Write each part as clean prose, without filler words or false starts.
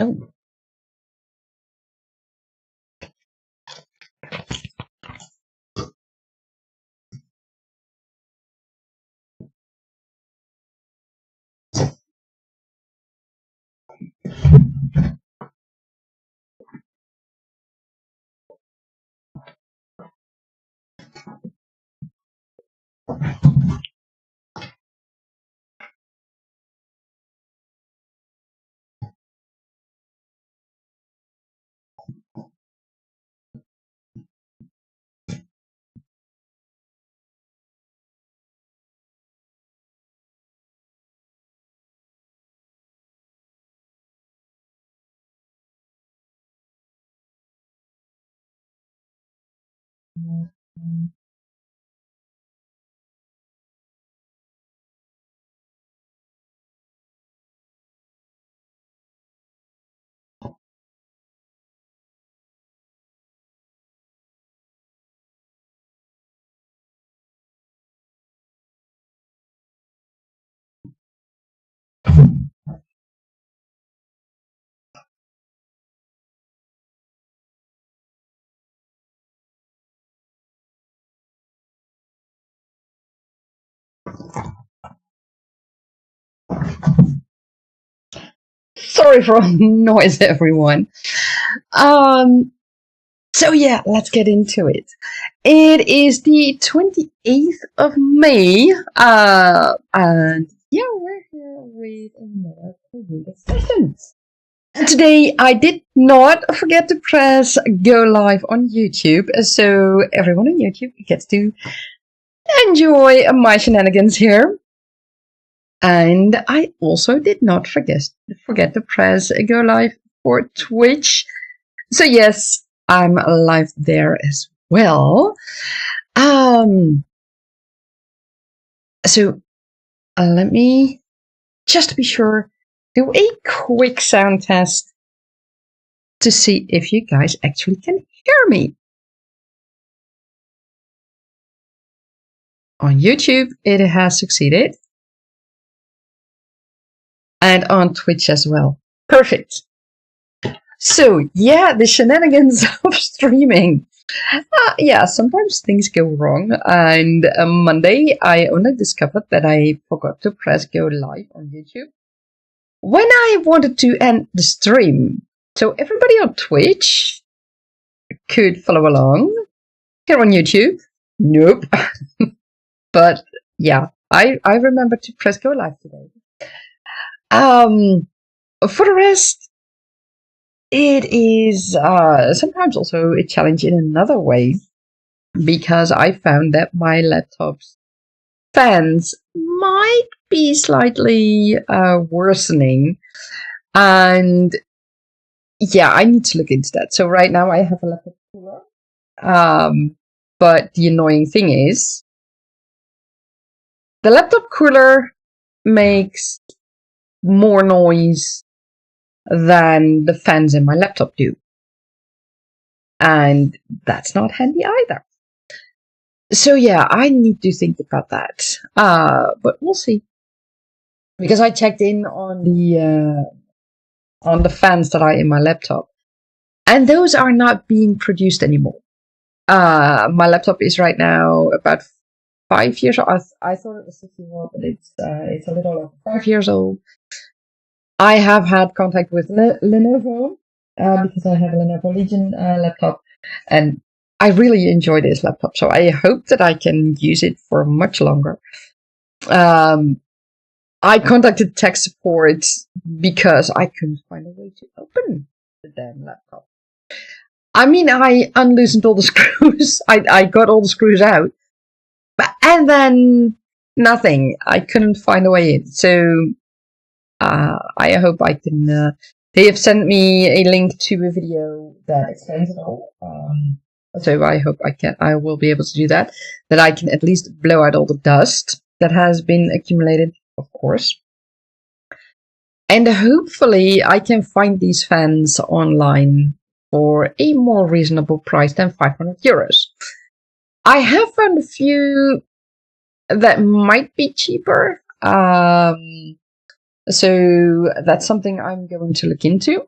Oh. Sorry for all the noise, everyone. So yeah, let's get into it. It is the 28th of May, and yeah, we're here with another creative session. And today I did not forget to press go live on YouTube, so everyone on YouTube gets to enjoy my shenanigans here. And I also did not forget to press go live for Twitch. So yes, I'm live there as well. So let me just be sure, do a quick sound test to see if you guys actually can hear me. On YouTube, it has succeeded. And on Twitch as well. Perfect. So, yeah, the shenanigans of streaming. Yeah, sometimes things go wrong. And Monday, I only discovered that I forgot to press go live on YouTube when I wanted to end the stream. So everybody on Twitch could follow along. Here on YouTube, nope. But yeah, I remember to press go live today. For the rest, it is sometimes also a challenge in another way, because I found that my laptop's fans might be slightly worsening, and yeah, I need to look into that. So right now I have a laptop cooler, but the annoying thing is the laptop cooler makes more noise than the fans in my laptop do. And that's not handy either. So yeah, I need to think about that. But we'll see. Because I checked in on the fans that are in my laptop, and those are not being produced anymore. My laptop is right now about 5 years old. I thought it was 6 years old, but it's a little over 5 years old. I have had contact with Lenovo because I have a Lenovo Legion laptop, and I really enjoy this laptop. So I hope that I can use it for much longer. I contacted tech support because I couldn't find a way to open the damn laptop. I mean, I unloosened all the screws. I got all the screws out, and then nothing. I couldn't find a way in. So I hope I can. They have sent me a link to a video that explains it all. So I hope I will be able to do that. That I can at least blow out all the dust that has been accumulated, of course. And hopefully I can find these fans online for a more reasonable price than 500 euros. I have found a few that might be cheaper. So that's something I'm going to look into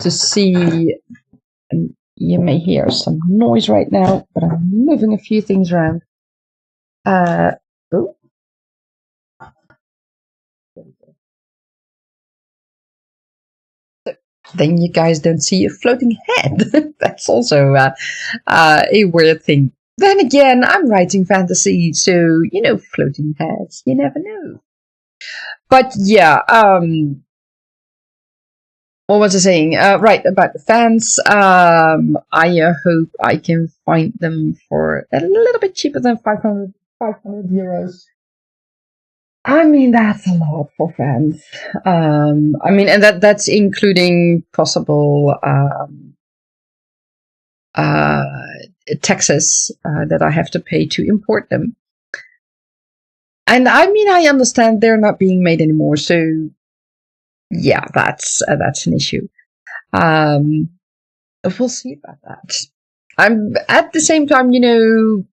to see. And you may hear some noise right now, but I'm moving a few things around. Oh. So then you guys don't see a floating head. That's also a weird thing. Then again, I'm writing fantasy, so, you know, floating heads, you never know. But yeah, what was I saying? Right, about the fans. I hope I can find them for a little bit cheaper than 500 euros. I mean, that's a lot for fans. I mean, and that's including possible taxes that I have to pay to import them. And I mean, I understand they're not being made anymore, so yeah, that's an issue. We'll see about that. I'm at the same time, you know,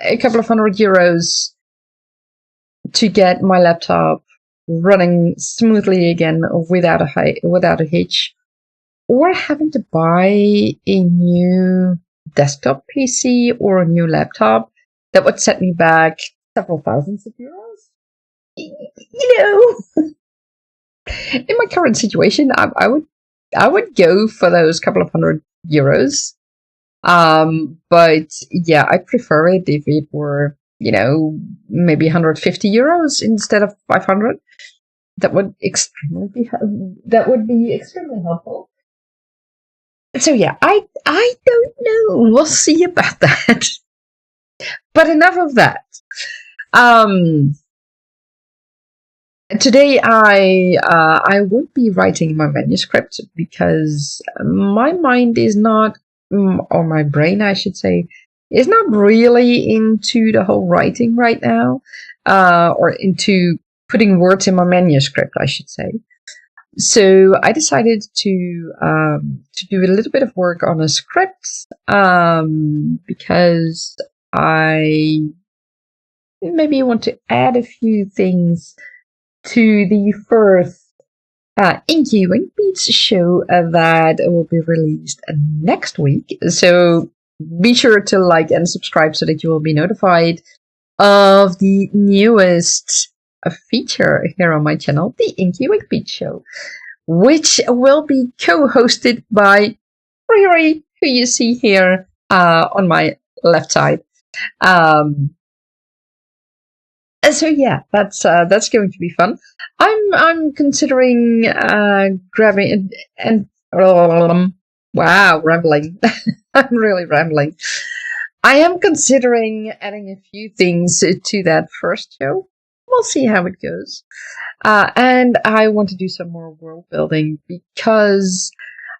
a couple of €100 to get my laptop running smoothly again without a hitch, or having to buy a new desktop PC or a new laptop that would set me back several thousands of euros. you know, in my current situation, I would go for those couple of €100. But yeah, I prefer it if it were, maybe €150 instead of 500. That would be extremely helpful. So yeah, I don't know. We'll see about that. But enough of that. Today I would be writing my manuscript because my mind is not, or my brain, I should say, is not really into the whole writing right now, or into putting words in my manuscript, I should say. So I decided to do a little bit of work on a script, because I maybe want to add a few things to the first Inky Wink Beats show that will be released next week. So be sure to like and subscribe so that you will be notified of the newest feature here on my channel, the Inky Wink Beats show, which will be co-hosted by Riri, who you see here on my left side. So yeah, that's going to be fun. I'm considering grabbing and wow, rambling. I'm really rambling. I am considering adding a few things to that first show. We'll see how it goes. And I want to do some more world building because,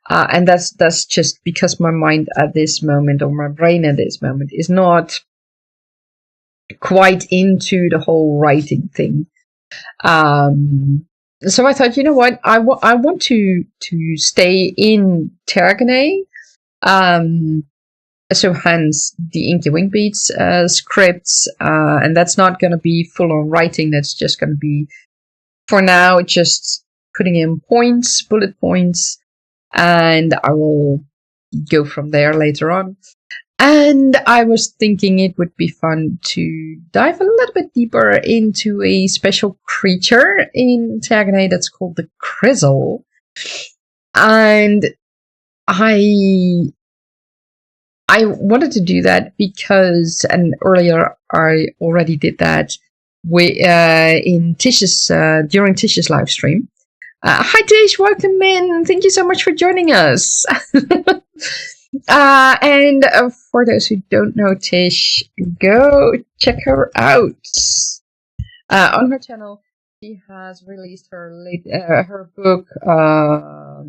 and that's just because my mind at this moment, or my brain at this moment, is not quite into the whole writing thing. So I thought, you know what, I want to stay in Tergaenae. So hence the Inky Wink Beats scripts, and that's not going to be full on writing. That's just going to be, for now, just putting in points, bullet points, and I will go from there later on. And I was thinking it would be fun to dive a little bit deeper into a special creature in Tergaenae that's called the Crizzle. And I wanted to do that because, and earlier I already did that in Tish's during Tish's live stream. Hi Tish, welcome in. Thank you so much for joining us. And for those who don't know Tish, go check her out. On her channel, she has released her book a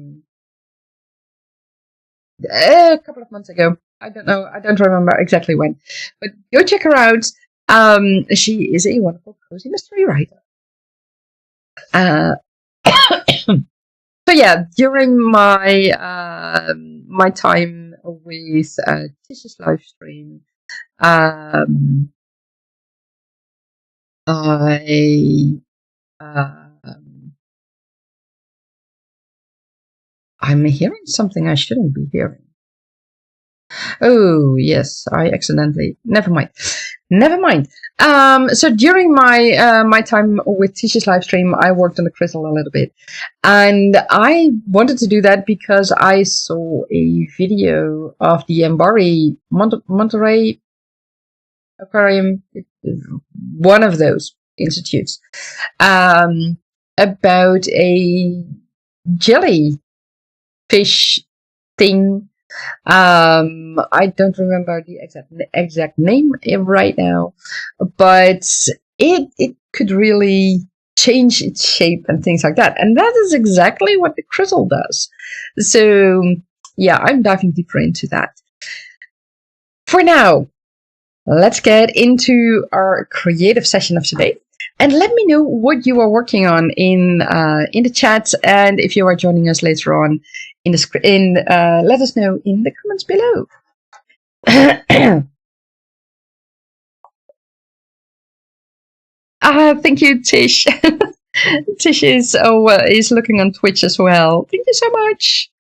couple of months ago. I don't remember exactly when, but go check her out. She is a wonderful cozy mystery writer. So yeah, during my my time with Tish's live stream, I'm hearing something I shouldn't be hearing. Oh yes, I accidentally. Never mind. So during my my time with Tish's live stream, I worked on the Crizzle a little bit, and I wanted to do that because I saw a video of the Mbari Monterey Aquarium, one of those institutes, about a jellyfish thing. I don't remember the exact name right now, but it could really change its shape and things like that. And that is exactly what the Crizzle does. So yeah, I'm diving deeper into that. For now, let's get into our creative session of today. And let me know what you are working on in the chat, and if you are joining us later on let us know in the comments below. Thank you, Tish. Tish is looking on Twitch as well. Thank you so much.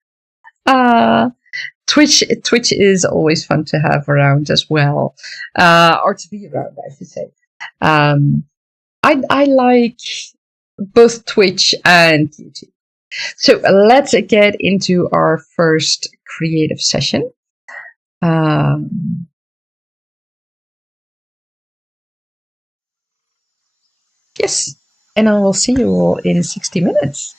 Twitch is always fun to have around as well, or to be around, I should say. I like both Twitch and YouTube. So let's get into our first creative session. Yes, and I will see you all in 60 minutes.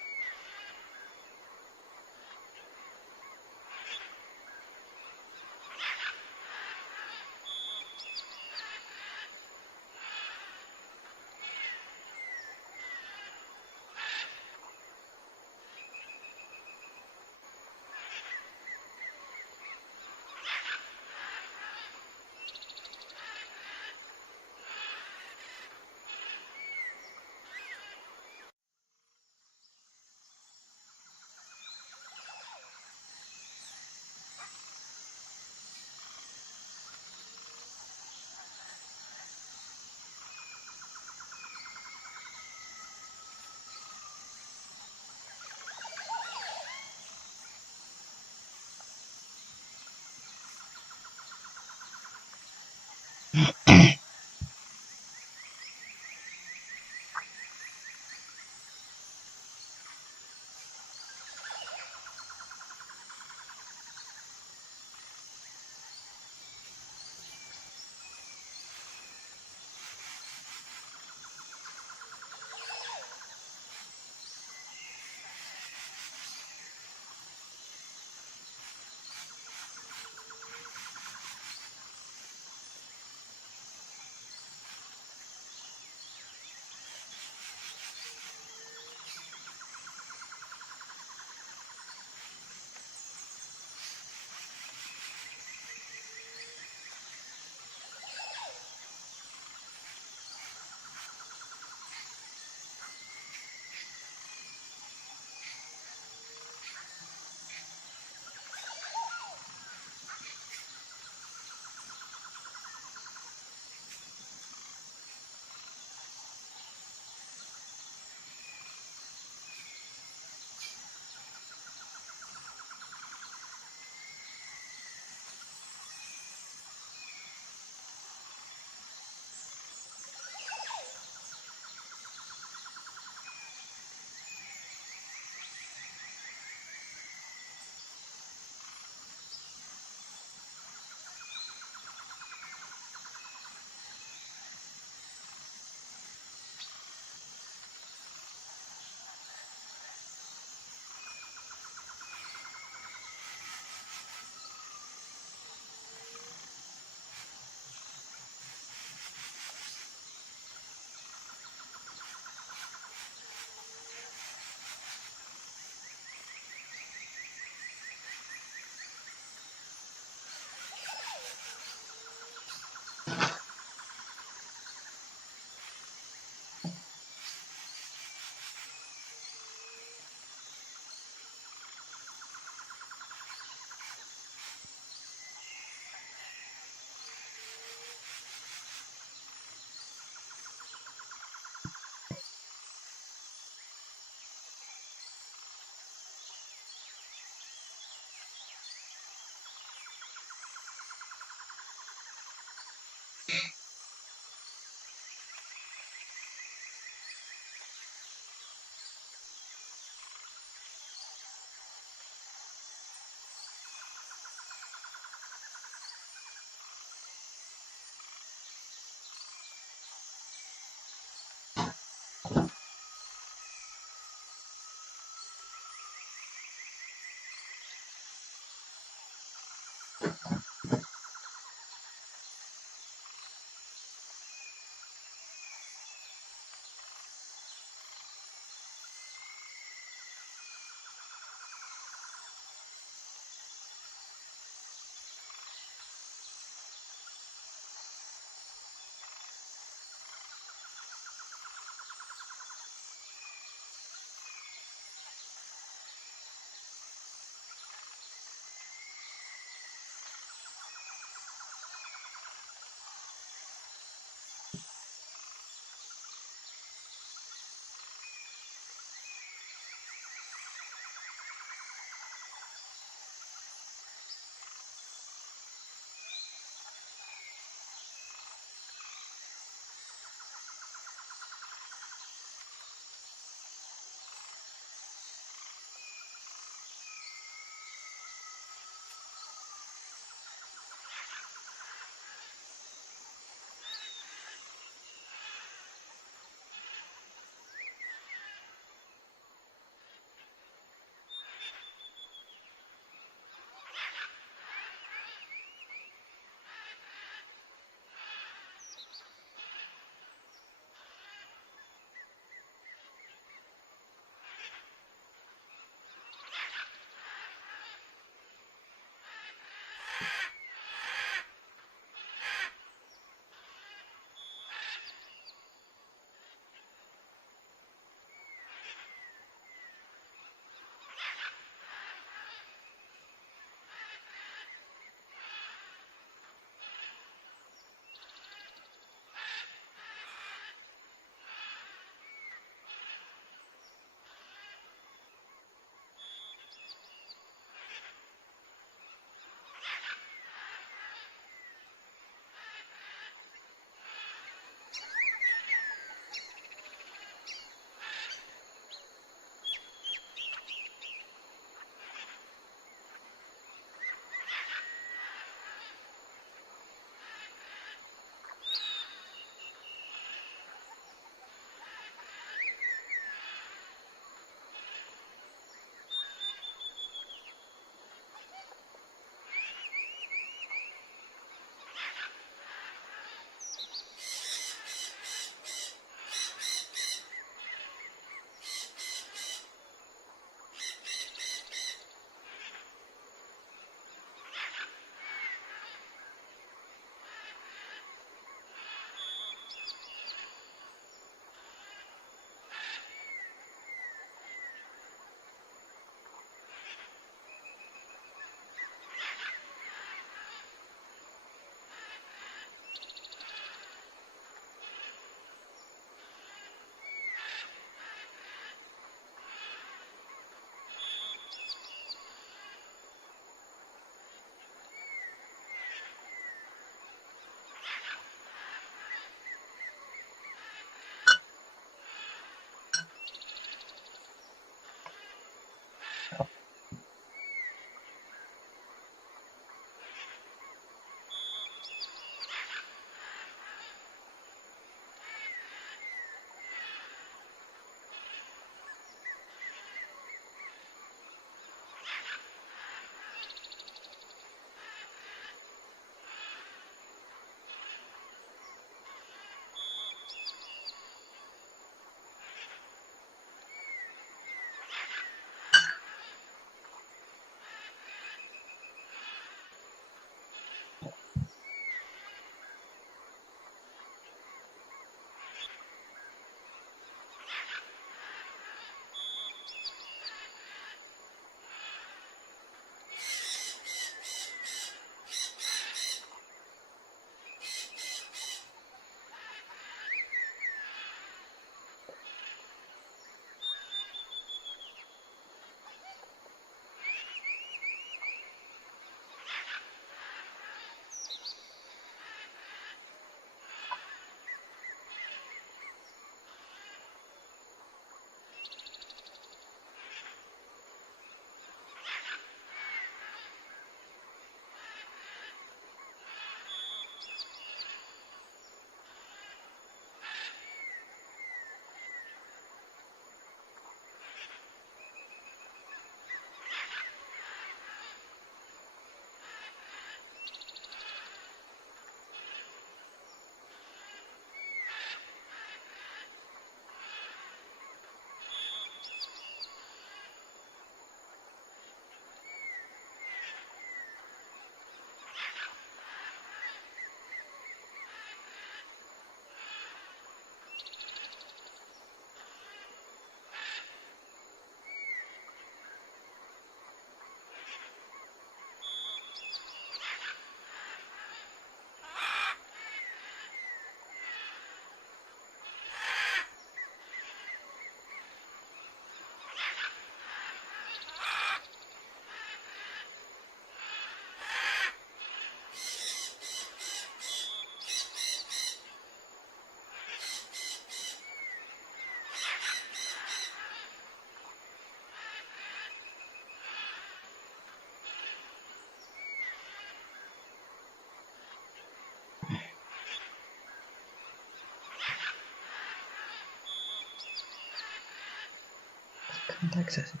Can't access it.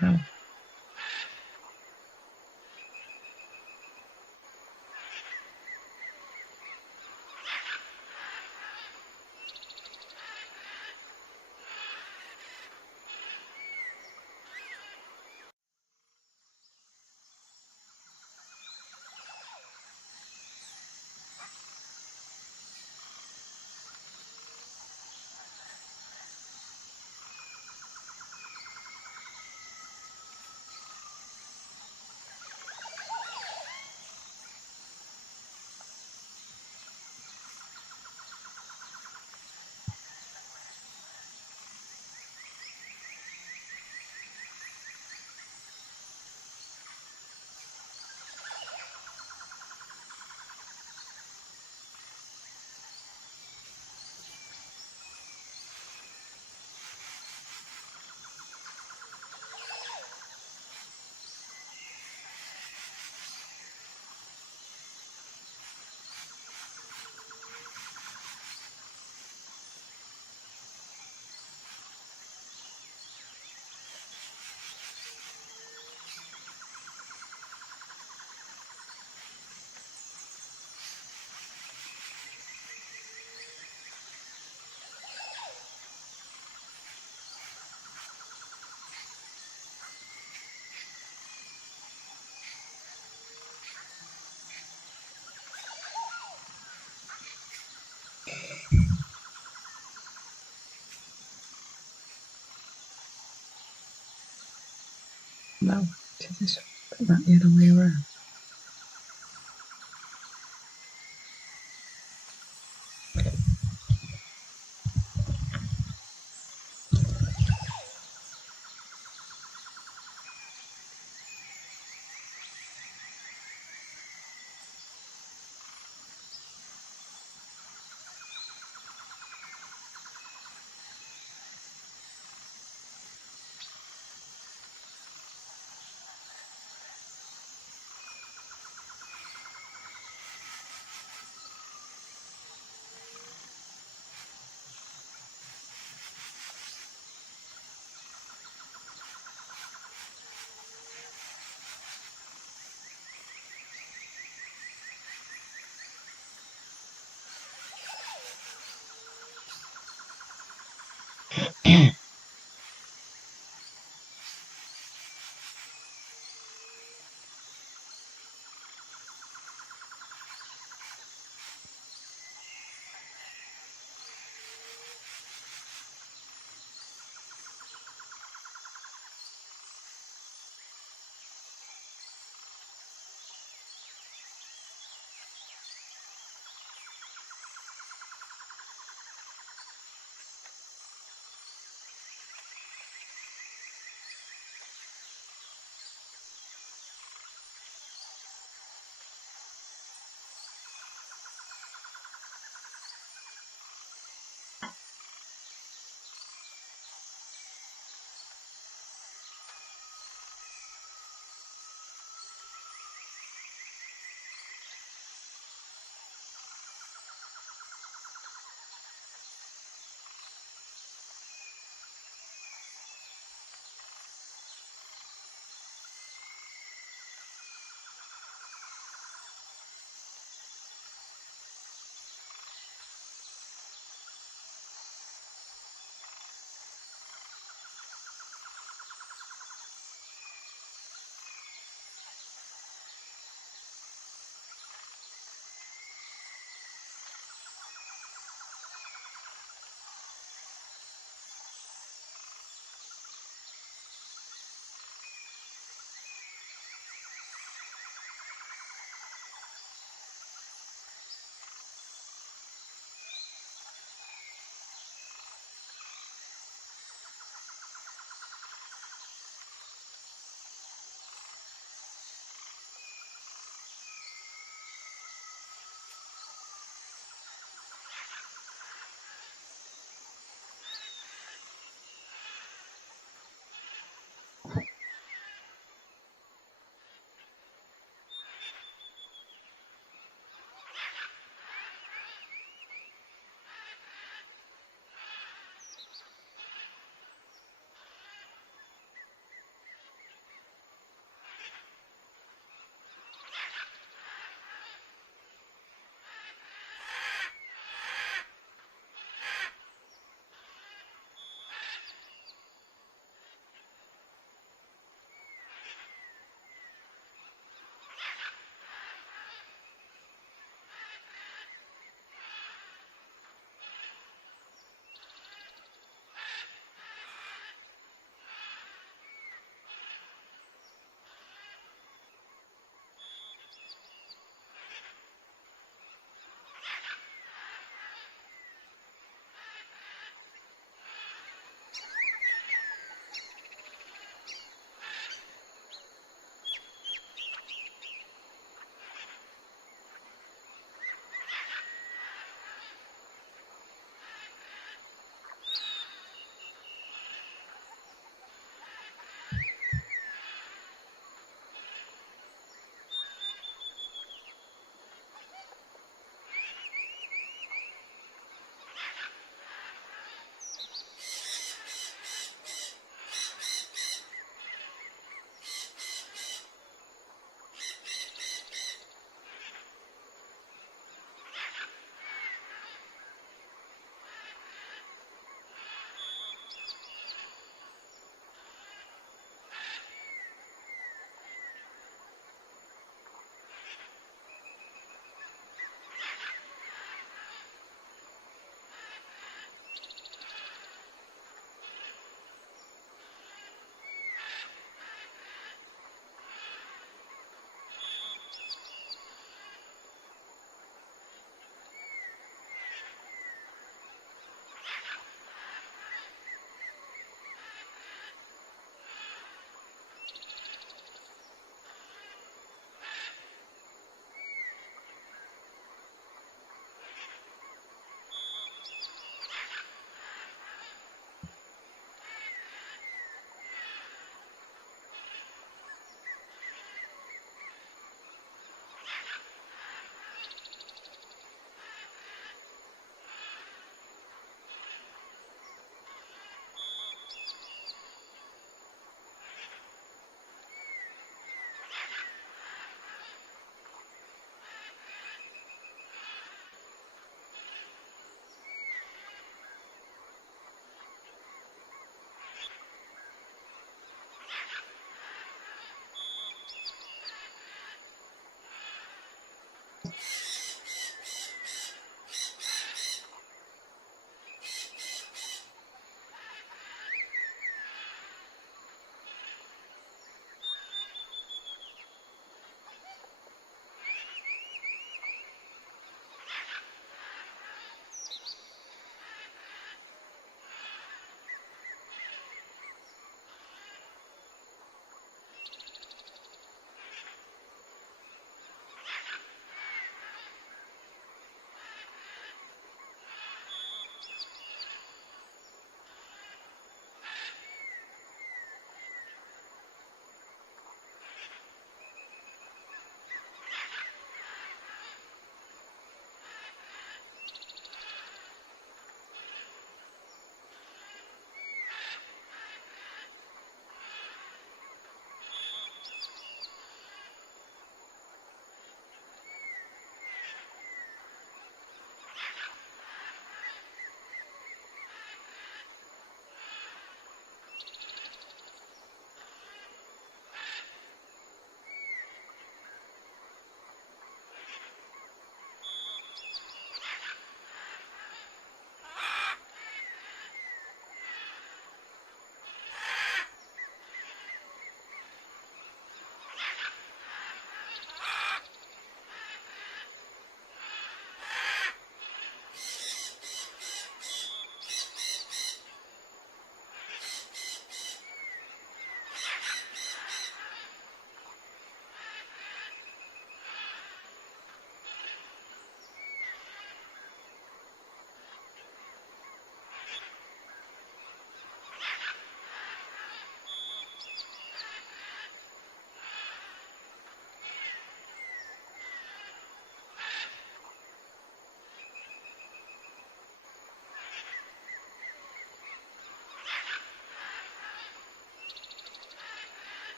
How? No, it is not the other way around.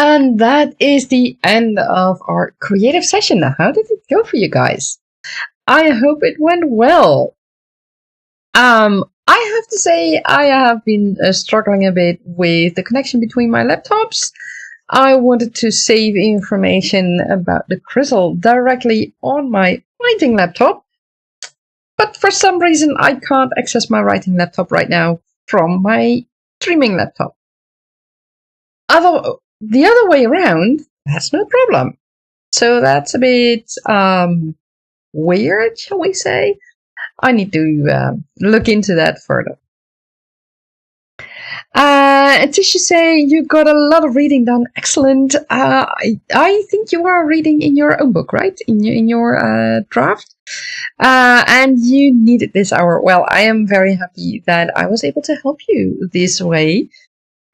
And that is the end of our creative session. How did it go for you guys? I hope it went well. I have to say I have been struggling a bit with the connection between my laptops. I wanted to save information about the crystal directly on my writing laptop, but for some reason I can't access my writing laptop right now from my streaming laptop. The other way around, that's no problem. So that's a bit weird, shall we say? I need to look into that further. Tisha say you got a lot of reading done. Excellent. I think you are reading in your own book, right? In your draft. And you needed this hour. Well, I am very happy that I was able to help you this way.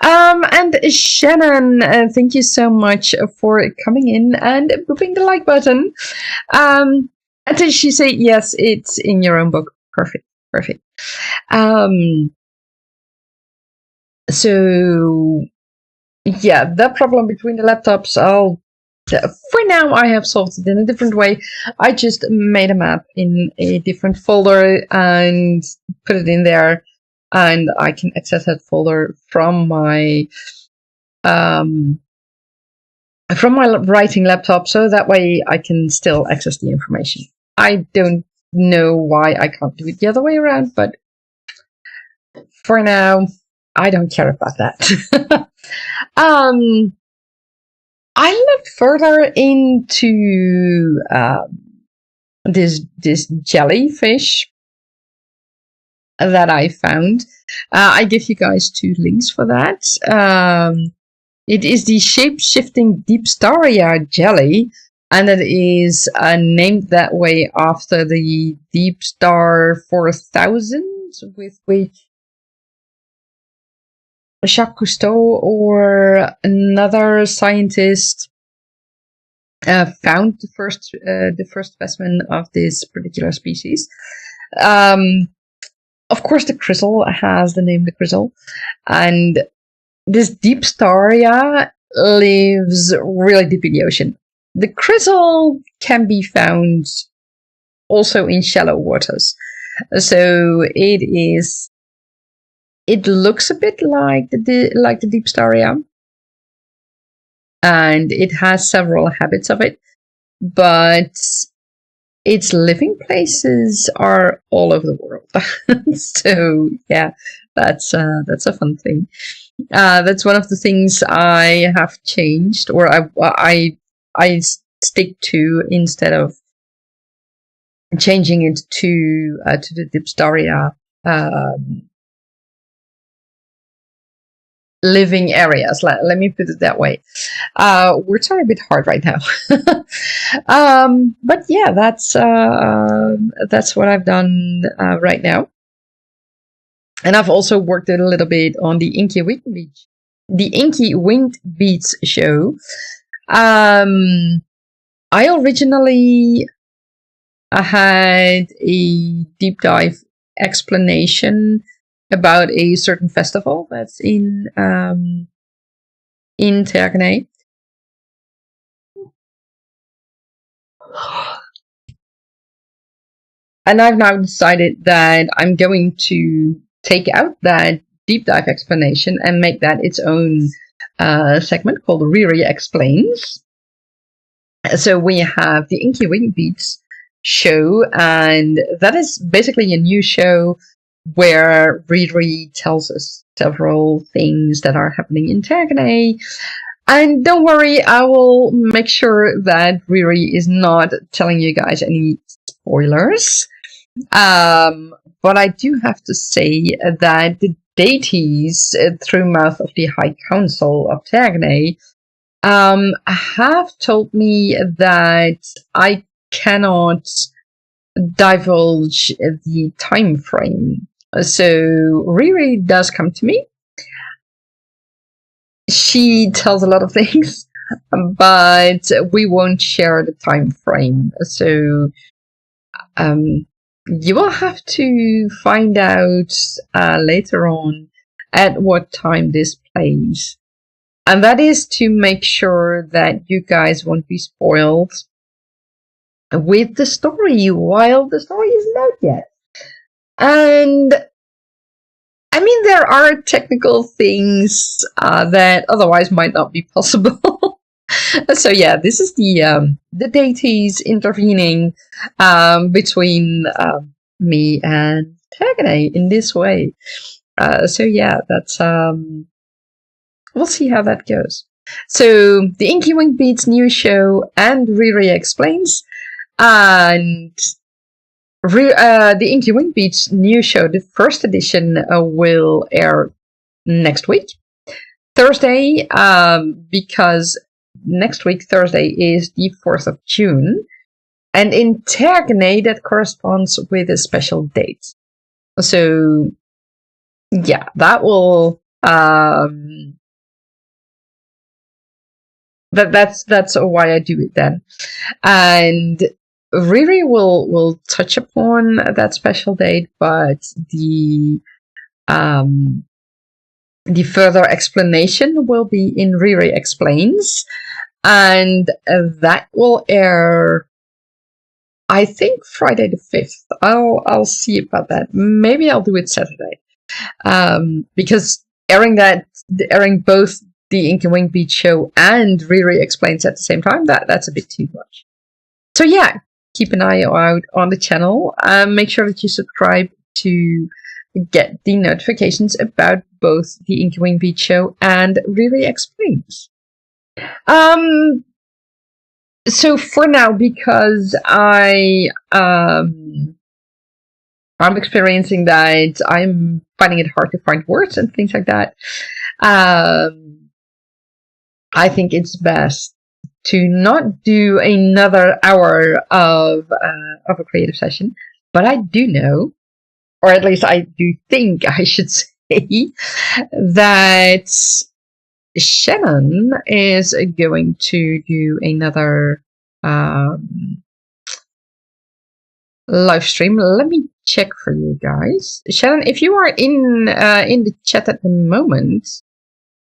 And Shannon, thank you so much for coming in and booping the like button. And she say, yes, it's in your own book. Perfect. So yeah, that problem between the laptops, for now I have solved it in a different way. I just made a map in a different folder and put it in there, and I can access that folder from my writing laptop, so that way I can still access the information. I don't know why I can't do it the other way around, but for now I don't care about that. I looked further into this jellyfish that I found. I give you guys 2 links for that. It is the shape-shifting Deepstaria jelly, and it is named that way after the Deep Star 4000, with which Jacques Cousteau or another scientist found the first specimen of this particular species. Of course, the crystal has the name the crystal, and this Deepstaria lives really deep in the ocean. The crystal can be found also in shallow waters, so it looks a bit like the Deepstaria, and it has several habits of it, but its living places are all over the world. So yeah, that's a fun thing. That's one of the things I have changed, or I stick to, instead of changing it to the Deepstaria living areas. Let me put it that way. Words are a bit hard right now. But yeah, that's what I've done right now. And I've also worked a little bit on the Inky Winged Beats show. I originally had a deep dive explanation about a certain festival that's in Tergaenae. And I've now decided that I'm going to take out that deep dive explanation and make that its own segment called Riri Explains. So we have the Inky Winged Beats show, and that is basically a new show where Riri tells us several things that are happening in Tergaenae. And don't worry, I will make sure that Riri is not telling you guys any spoilers. But I do have to say that the deities, through mouth of the High Council of Tergaenae, have told me that I cannot divulge the time frame. So Riri does come to me. She tells a lot of things, but we won't share the time frame. So you will have to find out later on at what time this plays. And that is to make sure that you guys won't be spoiled with the story while the story isn't out yet. And I mean, there are technical things that otherwise might not be possible. So yeah, this is the deities intervening between me and Tergaenae in this way. So yeah, that's we'll see how that goes. So the Inky Wink Beats new show and Riri Explains, and the Inky Wink Beats new show, the first edition, will air next week, Thursday, because next week Thursday is the 4th of June, and in Tergaenae that corresponds with a special date. So yeah, that will that's why I do it then. And Riri will touch upon that special date, but the further explanation will be in Riri Explains, and that will air, I think, Friday the 5th. I'll see about that. Maybe I'll do it Saturday, because airing both the Inky Wink Beat show and Riri Explains at the same time, that's a bit too much. So yeah, keep an eye out on the channel. Make sure that you subscribe to get the notifications about both the Inky Wink Beat show and Riri Explains. So for now, because I'm experiencing that I'm finding it hard to find words and things like that, I think it's best to not do another hour of a creative session. But I do know, or at least I do think I should say, that Shannon is going to do another live stream. Let me check for you guys. Shannon, if you are in the chat at the moment,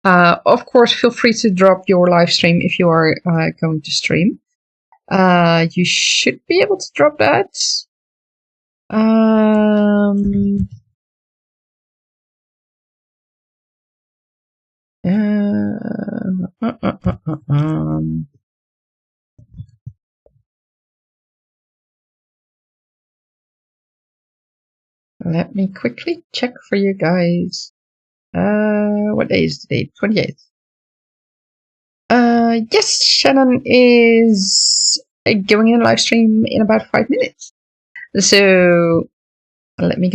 of course, feel free to drop your live stream if you are going to stream. You should be able to drop that. Let me quickly check for you guys. What day is today? 28th. Yes, Shannon is going in live stream in about 5 minutes. So let me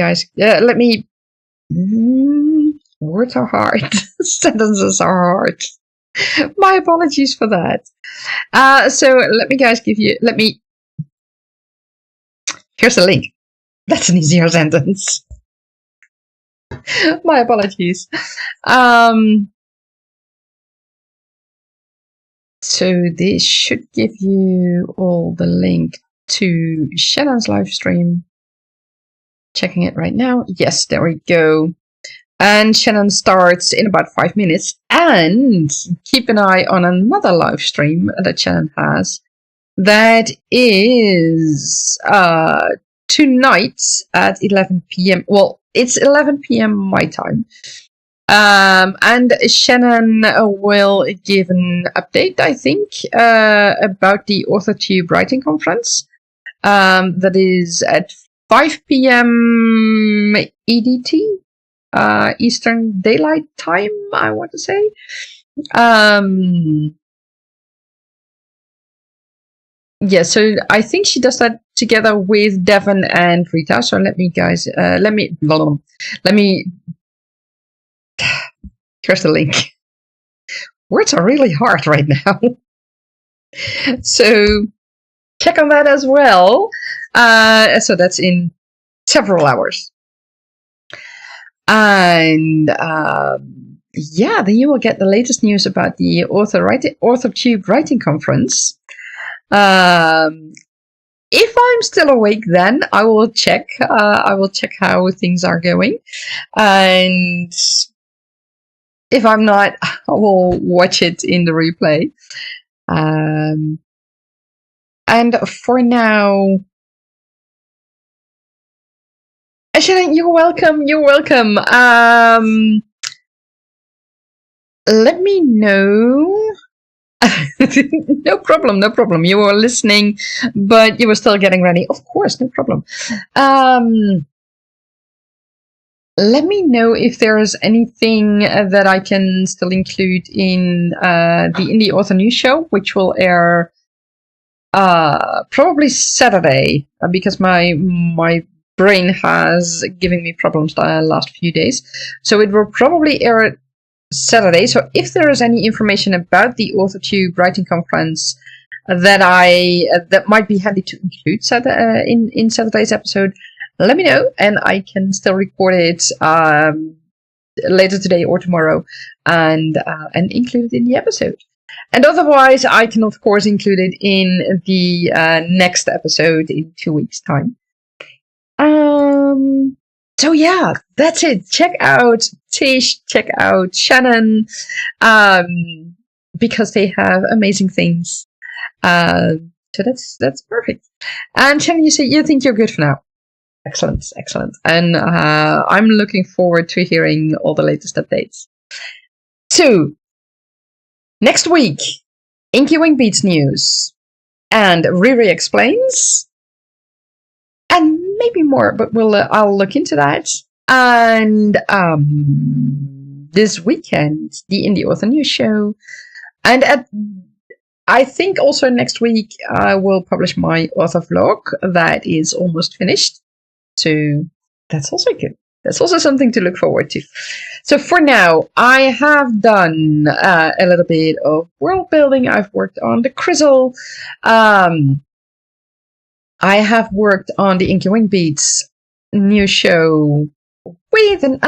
words are hard. Sentences are hard. My apologies for that. So here's a link. That's an easier sentence. My apologies. So this should give you all the link to Shannon's live stream. Checking it right now. Yes, there we go. And Shannon starts in about 5 minutes. And keep an eye on another live stream that Shannon has. That is tonight at 11 p.m. Well, it's 11 p.m. my time. And Shannon will give an update, I think, about the AuthorTube writing conference. That is at 5 p.m. EDT, Eastern Daylight Time, I want to say. Yeah, so I think she does that together with Devon and Rita. So let me here's the link. Words are really hard right now. So check on that as well. So that's in several hours. And yeah, then you will get the latest news about the AuthorTube writing conference. If I'm still awake, then I will check. I will check how things are going, and If I'm not, I will watch it in the replay. And for now, Shannon, you're welcome. You're welcome. Let me know. No problem, no problem. You were listening, but you were still getting ready. Of course, no problem. Let me know if there is anything that I can still include in the Indie Author News Show, which will air probably Saturday, because my brain has given me problems the last few days. So it will probably air Saturday. So if there is any information about the authortube writing conference that might be handy to include in Saturday's episode, let me know, and I can still record it later today or tomorrow and include it in the episode. And otherwise, I can of course include it in the next episode in 2 weeks' time. So yeah, that's it. Check out Tish, check out Shannon, because they have amazing things. So that's perfect. And Shannon, you say you think you're good for now. Excellent, excellent. And I'm looking forward to hearing all the latest updates. So, next week, Inky Wing Beats news and Riri explains, and maybe more, but I'll look into that. And this weekend, the Indie Author News Show, and I think also next week I will publish my author vlog that is almost finished. So that's also good. That's also something to look forward to. So for now, I have done a little bit of world building. I've worked on the Crizzle. I have worked on the Inky Wing Beats new show with an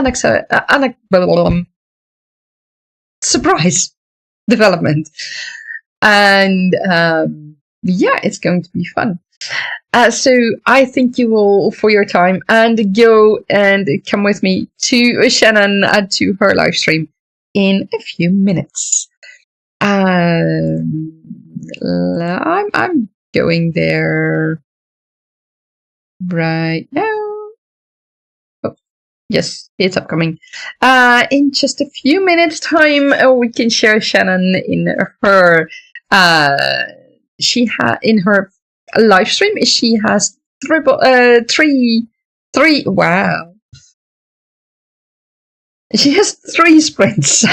surprise development. And yeah, it's going to be fun. So I thank you all for your time, and go and come with me to Shannon to her live stream in a few minutes. I'm going there right now. Oh, yes, it's upcoming. In just a few minutes' time, we can share Shannon in her in her live stream. She has three. Wow, she has 3 sprints.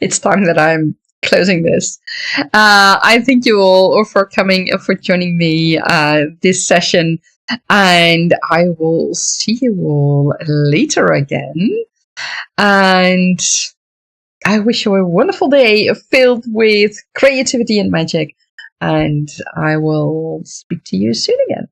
It's time that I'm closing this. I thank you all for joining me this session, and I will see you all later again. And I wish you a wonderful day filled with creativity and magic. And I will speak to you soon again.